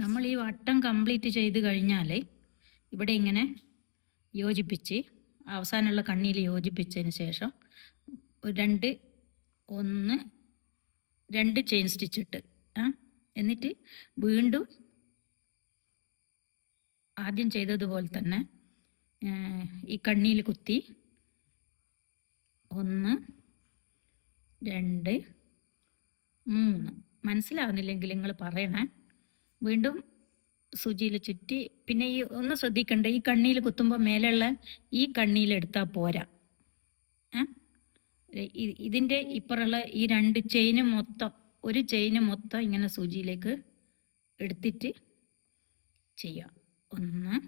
നമ്മൾ ഈ വട്ടം കംപ്ലീറ്റ് ചെയ്ത് കഴിഞ്ഞാൽ ഇവിടെ ഇങ്ങനെ യോജിപ്പിച്ച് അവസാനമുള്ള കണ്ണിയിൽ യോജിപ്പിച്ചതിന് ശേഷം രണ്ട് ചെയിൻ സ്റ്റിച്ച് ഇട്ട് എന്നിട്ട് വീണ്ടും ആദ്യം ചെയ്തതുപോലെ തന്നെ ഈ കണ്ണിയിൽ കുത്തി 1 2 3 മനസ്സിലാവുന്നില്ലെങ്കിൽ നിങ്ങൾ പറയണേ. വീണ്ടും സൂചിയിൽ ചുറ്റി. പിന്നെ ഈ ഒന്ന് ശ്രദ്ധിക്കണ്ടേ, ഈ കണ്ണിയിൽ കുത്തുമ്പോൾ മേലെയുള്ള ഈ കണ്ണിയിൽ എടുത്താൽ പോരാ. ഇതിൻ്റെ ഇപ്പുറമുള്ള ഈ 2 ചെയിന് മൊത്തം, ഒരു ചെയിന് മൊത്തം ഇങ്ങനെ സൂചിയിലേക്ക് എടുത്തിട്ട് ചെയ്യാം. 1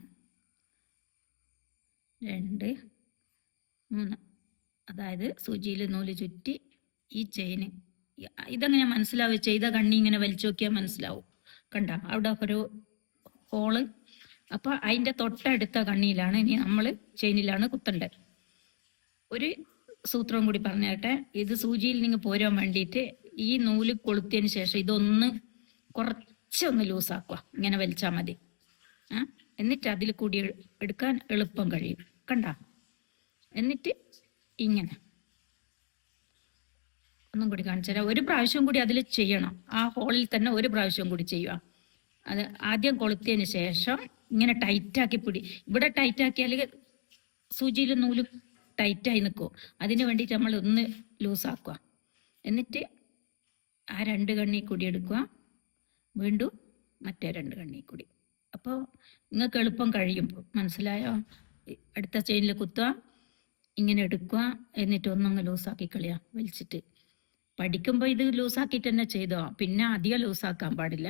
2 3. അതായത് സൂചിയിൽ നൂല് ചുറ്റി ഈ ചെയിന്. ഇതെങ്ങനെ മനസ്സിലാവും? ചെയ്ത കണ്ണി ഇങ്ങനെ വലിച്ചു നോക്കിയാൽ മനസ്സിലാവും. കണ്ട അവിടെ ഒരു ഹോള്. അപ്പോൾ അതിൻ്റെ തൊട്ടടുത്ത കണ്ണിയിലാണ് ഇനി നമ്മൾ ചെയിനിലാണ് കുത്തേണ്ടത്. ഒരു സൂത്രം കൂടി പറഞ്ഞേട്ടെ. ഇത് സൂചിയിൽ നിങ്ങൾ പോരാൻ വേണ്ടിയിട്ട് ഈ നൂല് കൊളുത്തിയതിന് ശേഷം ഇതൊന്ന് കുറച്ചൊന്ന് ലൂസാക്കുക. ഇങ്ങനെ വലിച്ചാൽ മതി. എന്നിട്ട് അതിൽ കൂടി എടുക്കാൻ എളുപ്പം കഴിയും. കണ്ട? എന്നിട്ട് ഇങ്ങനെ ഒന്നും കൂടി കാണിച്ചു തരാം. ഒരു പ്രാവശ്യം കൂടി അതിൽ ചെയ്യണം. ആ ഹോളിൽ തന്നെ ഒരു പ്രാവശ്യം കൂടി ചെയ്യുക. അത് ആദ്യം കൊളുത്തിയതിന് ശേഷം ഇങ്ങനെ ടൈറ്റാക്കി പിടി. ഇവിടെ ടൈറ്റാക്കിയാൽ സൂചിയിൽ നൂല് ടൈറ്റായി നിൽക്കും. അതിന് വേണ്ടിയിട്ട് നമ്മൾ ഒന്ന് ലൂസാക്കുക. എന്നിട്ട് ആ 2 കണ്ണി കൂടി എടുക്കുക. വീണ്ടും മറ്റേ 2 കണ്ണി കൂടി. അപ്പോൾ നിങ്ങൾക്ക് എളുപ്പം കഴിയുമ്പോൾ മനസ്സിലായോ? അടുത്ത ചെയിനിൽ കുത്തുക, ഇങ്ങനെ എടുക്കുക, എന്നിട്ട് ഒന്നങ്ങ് ലൂസാക്കി കളയുക വലിച്ചിട്ട്. പഠിക്കുമ്പോൾ ഇത് ലൂസാക്കിയിട്ട് തന്നെ ചെയ്തോ, പിന്നെ അധികം ലൂസാക്കാൻ പാടില്ല.